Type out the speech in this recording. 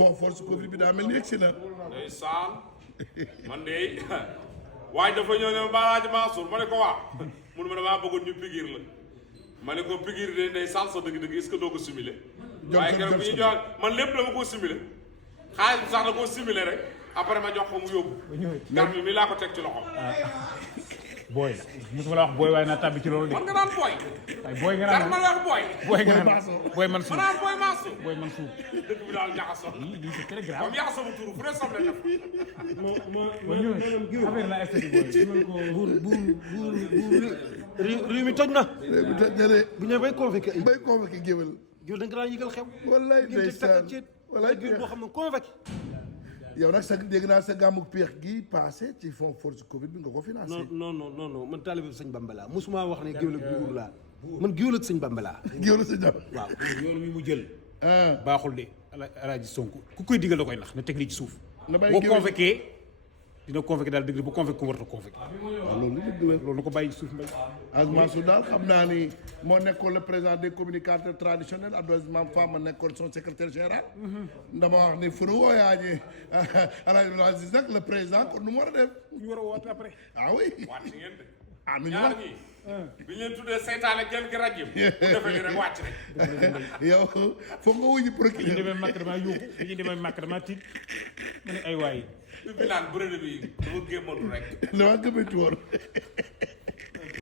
fond force Covid bi daa mel ni egsi na. ndeysaan man de waaye dafa ñëw ne Alaaji Mansour ma ne ko waa mun ma damaa bëggoon ñu pigiir la ma ne ko pigiir de ndeysaan sa dëgg-dëgg est-ce que doo ko simile waaye keroog bi ñu jox man lépp dama koo simile xaalis bi sax da koo simile rek après ma jox ko mu yóbbu garmi mi laa ko teg ci loxo booy la mosuma la wax booy waaye naa tàbbi ci loolu de. man nga naan booy waaye booy nga naan ma la wax booy booy nga naan booy Mansour ma naan booy Mansour booy Mansour. dëkk bi daal jaxasoo lii c'est très grave. comme jaxasoo bu turu fu ne soble def affaire la esthétique booy. réew mi toj na. réew mi toj na de. bu ñu bay convoqué bay convoqué géwél. géwél da nga daan yëgal xew. wallaay ndeysaan wallaay géwél boo xam ne convoqué. yow nag sa dégg naa sa gàmmu peex gi passé ci fond force Covid bi nga ko financé. non man taalibe sëñ Bamba laa mosuma wax ne géwél ak buur laa man géwél ak sëñ Bamba laa. géwél sa jàmm. waaw yoon wi mu jël. baaxul de Alaaji Sonko ku koy digal da koy nax na teg lii ci suuf. na bàyyi boo géwél convoqué dina convoqué daal dëgg bu convoqué ku warut a convoqué. waaw loolu dëgg la. loolu na ko bàyyi ci suuf mbay. Mansour daal xam naa ni moo nekkoon le président des communicateurs traditionnels Abdoulaye Mame Fama nekkoon son secrétaire général. dama wax ni fu nu wooyaañee Alaaji Aziz nag le président kon nu mu war a def. ñu war a woote après. ah oui. wàcc ngeen de ah nu ñu ñaar wax ñii bi ñu leen tuddee seytaane genn gi rajim bu defee ni rek wàcc rek yow foog nga wuyu bi ñu procureur. demee màkk damaa yóbbu bi ñu demee màkk damaa tiit ma ne ay waay bi naan bëre bi dafa gémmantu rek dama gëmënti woon.